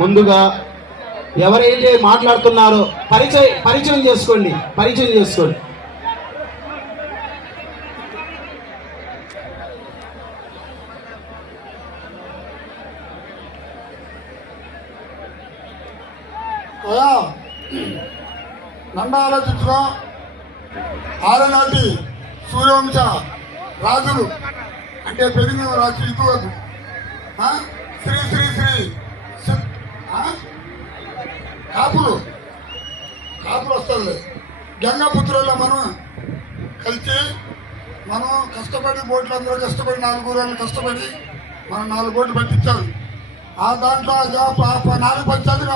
ముందుగా ఎవరైతే మాట్లాడుతున్నారో పరిచయం చేసుకోండి. నండాల చిత్రం ఆలనాటి సూర్యవంశ రాజులు అంటే పెరిగిన రాజు ఇటువకు శ్రీ శ్రీ శ్రీ కాపులు వస్తుంది గంగాపుత్రుల మనం కలిసి మనం కష్టపడి బోట్లు అందరూ కష్టపడి 4 రోజులు కష్టపడి మనం 4 బోట్లు పట్టించాలి. ఆ దాంట్లో 4 పంచాయతీ